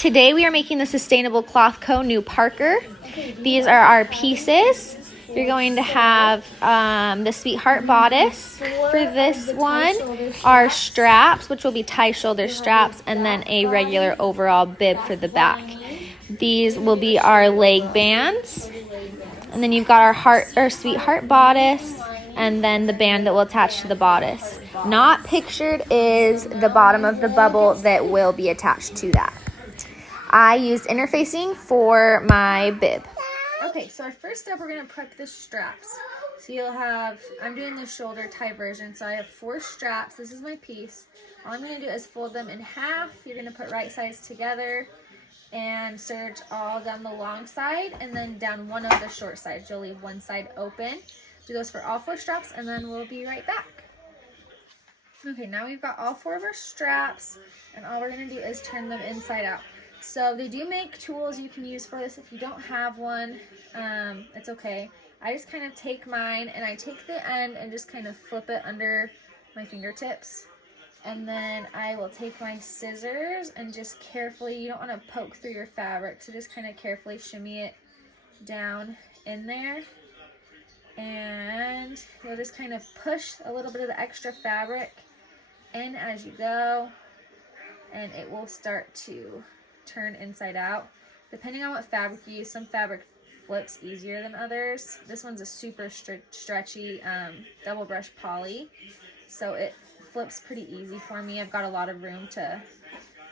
Today we are making the Sustainable Cloth Co. New Parker. These are our pieces. You're going to have the Sweetheart bodice for this one, our straps, which will be tie shoulder straps, and then a regular overall bib for the back. These will be our leg bands, and then you've got our Sweetheart bodice, and then the band that will attach to the bodice. Not pictured is the bottom of the bubble that will be attached to that. I used interfacing for my bib. Okay, so our first step, we're going to prep the straps. So you'll have, I'm doing the shoulder tie version, so I have 4 straps. This is my piece. All I'm going to do is fold them in half. You're going to put right sides together and serge all down the long side and then down one of the short sides. You'll leave one side open. Do those for all 4 straps and then we'll be right back. Okay, now we've got all 4 of our straps and all we're going to do is turn them inside out. So they do make tools you can use for this. If you don't have one, it's okay. I just kind of take mine and I take the end and just kind of flip it under my fingertips. And then I will take my scissors and just carefully, you don't want to poke through your fabric, so just kind of carefully shimmy it down in there. And you'll just kind of push a little bit of the extra fabric in as you go, and it will start to turn inside out. Depending on what fabric you use, some fabric flips easier than others. This one's a super stretchy double brush poly, so it flips pretty easy for me. I've got a lot of room to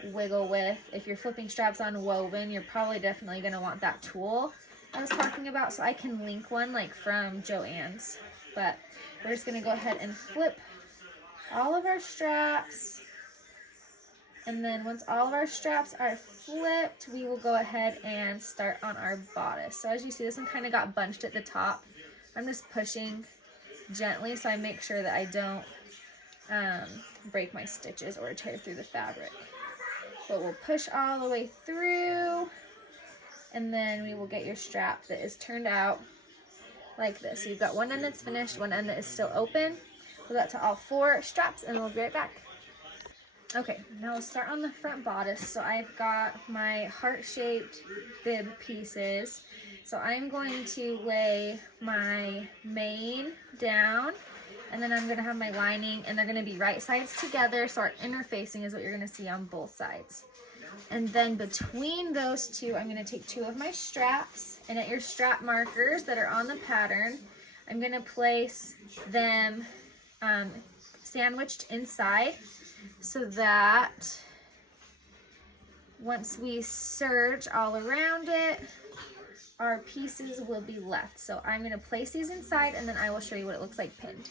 wiggle with. If you're flipping straps on woven, you're probably definitely going to want that tool I was talking about, so I can link one like from Joann's. But we're just going to go ahead and flip all of our straps, and then once all of our straps are flipped, we will go ahead and start on our bodice. So as you see, this one kind of got bunched at the top. I'm just pushing gently so I make sure that I don't break my stitches or tear through the fabric. But we'll push all the way through, and then we will get your strap that is turned out like this. So you've got one end that's finished, one end that is still open. We'll get to all 4 straps and we'll be right back. Okay, now we'll start on the front bodice. So I've got my heart-shaped bib pieces. So I'm going to lay my mane down, and then I'm going to have my lining, and they're going to be right sides together. So our interfacing is what you're going to see on both sides. And then between those two, I'm going to take 2 of my straps, and at your strap markers that are on the pattern, I'm going to place them sandwiched inside, so that once we serge all around it, our pieces will be left. So I'm going to place these inside, and then I will show you what it looks like pinned.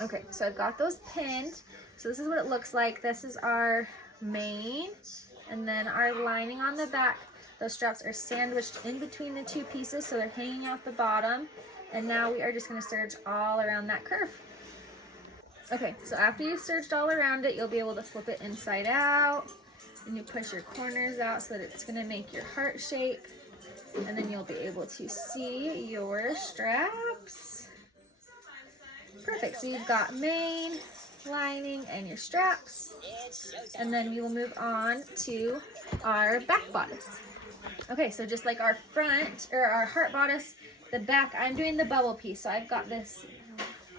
Okay, so I've got those pinned. So this is what it looks like. This is our mane, and then our lining on the back. Those straps are sandwiched in between the 2 pieces, so they're hanging out the bottom. And now we are just going to serge all around that curve. Okay, so after you've serged all around it, you'll be able to flip it inside out, and you push your corners out so that it's going to make your heart shape, and then you'll be able to see your straps. Perfect, so you've got mane, lining, and your straps, and then we will move on to our back bodice. Okay, so just like our front, or our heart bodice, the back, I'm doing the bubble piece, so I've got this,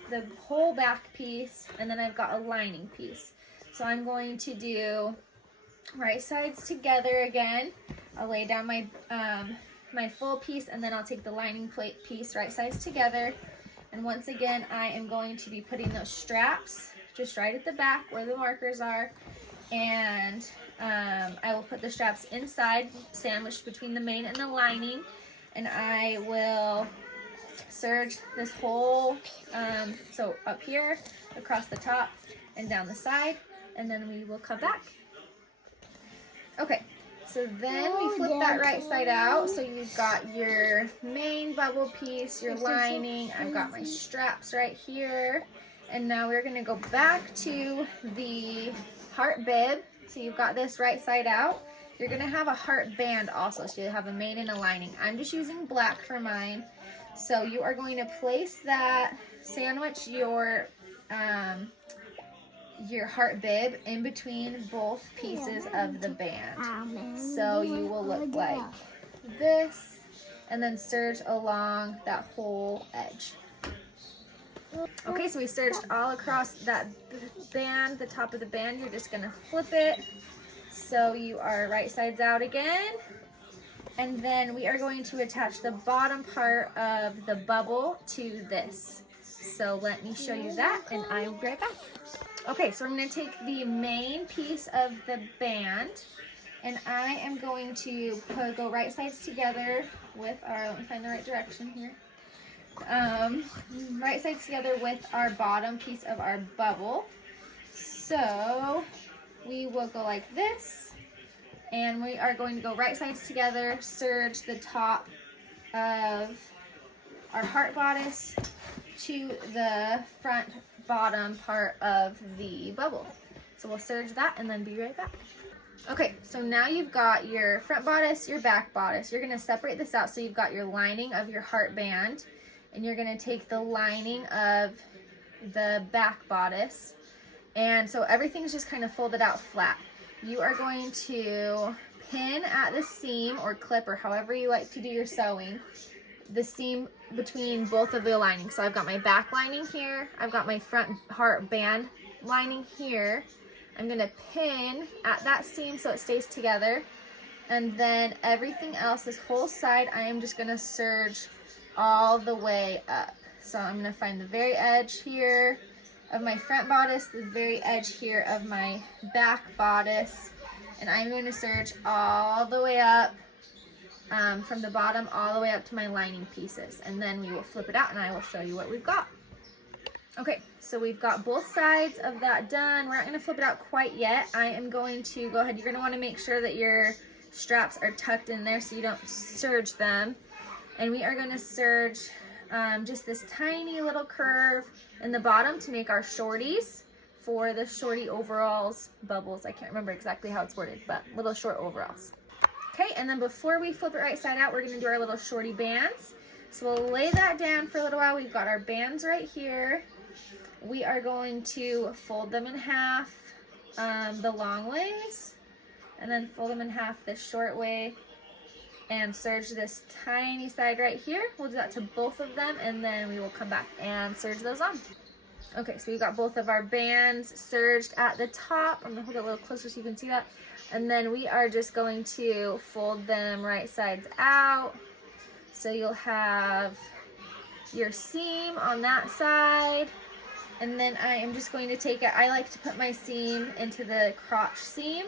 the whole back piece, and then I've got a lining piece. So I'm going to do right sides together again. I'll lay down my my full piece, and then I'll take the lining plate piece right sides together. And once again, I am going to be putting those straps just right at the back where the markers are, and I will put the straps inside, sandwiched between the mane and the lining, and I will serge this whole, so up here, across the top, and down the side, and then we will come back. Okay, so then we flip that right side out, so you've got your main bubble piece, your lining, I've got my straps right here, and now we're going to go back to the heart bib. So you've got this right side out. You're going to have a heart band also, so you'll have a mane and a lining. I'm just using black for mine. So you are going to place that, sandwich your your heart bib in between both pieces of the band. So you will look like this, and then serge along that whole edge. Okay, so we serged all across that band, the top of the band. You're just gonna flip it so you are right sides out again. And then we are going to attach the bottom part of the bubble to this. So let me show you that, and I will be right back. Okay, so I'm gonna take the main piece of the band, and I am going to go right sides together with our, let me find the right direction here. Right sides together with our bottom piece of our bubble. So we will go like this, and we are going to go right sides together, serge the top of our heart bodice to the front bottom part of the bubble. So we'll serge that and then be right back. Okay, so now you've got your front bodice, your back bodice. You're gonna separate this out so you've got your lining of your heart band, and you're gonna take the lining of the back bodice, and so everything's just kind of folded out flat. You are going to pin at the seam or clip, or however you like to do your sewing, the seam between both of the linings. So I've got my back lining here, I've got my front heart band lining here. I'm gonna pin at that seam so it stays together, and then everything else, this whole side, I am just gonna serge all the way up. So I'm gonna find the very edge here of my front bodice, the very edge here of my back bodice, and I'm going to serge all the way up from the bottom all the way up to my lining pieces, and then we will flip it out and I will show you what we've got. Okay, so we've got both sides of that done. We're not going to flip it out quite yet. I am going to go ahead. You're going to want to make sure that your straps are tucked in there so you don't serge them. And we are going to serge just this tiny little curve in the bottom to make our shorties for the shorty overalls bubbles. I can't remember exactly how it's worded, but little short overalls. Okay, and then before we flip it right side out, we're going to do our little shorty bands. So we'll lay that down for a little while. We've got our bands right here. We are going to fold them in half the long ways, and then fold them in half the short way, and serge this tiny side right here. We'll do that to both of them, and then we will come back and serge those on. Okay, so we've got both of our bands serged at the top. I'm gonna hold it a little closer so you can see that. And then we are just going to fold them right sides out. So you'll have your seam on that side. And then I am just going to take it, I like to put my seam into the crotch seam.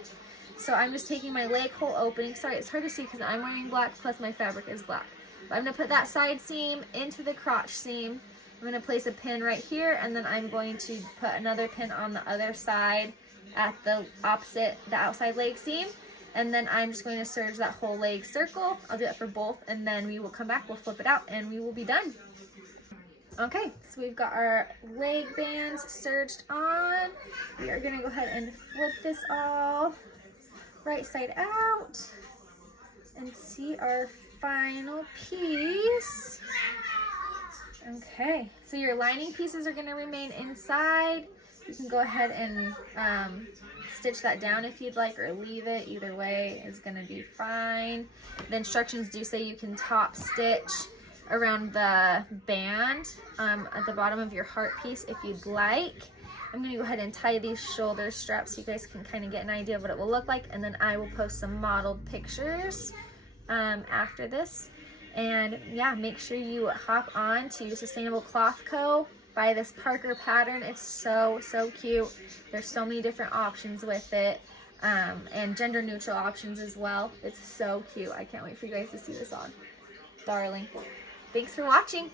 So I'm just taking my leg hole opening. Sorry, it's hard to see because I'm wearing black, plus my fabric is black. But I'm going to put that side seam into the crotch seam. I'm going to place a pin right here, and then I'm going to put another pin on the other side at the outside leg seam. And then I'm just going to serge that whole leg circle. I'll do that for both, and then we will come back, we'll flip it out, and we will be done. Okay, so we've got our leg bands serged on. We are going to go ahead and flip this all right side out and see our final piece. Okay, so your lining pieces are going to remain inside. You can go ahead and stitch that down if you'd like, or leave it. Either way is going to be fine. The instructions do say you can top stitch around the band at the bottom of your heart piece if you'd like. I'm going to go ahead and tie these shoulder straps so you guys can kind of get an idea of what it will look like, and then I will post some modeled pictures after this. And yeah, make sure you hop on to Sustainable Cloth Co. Buy this Parker pattern. It's so cute. There's so many different options with it, and gender neutral options as well. It's so cute. I can't wait for you guys to see this on. Darling. Thanks for watching.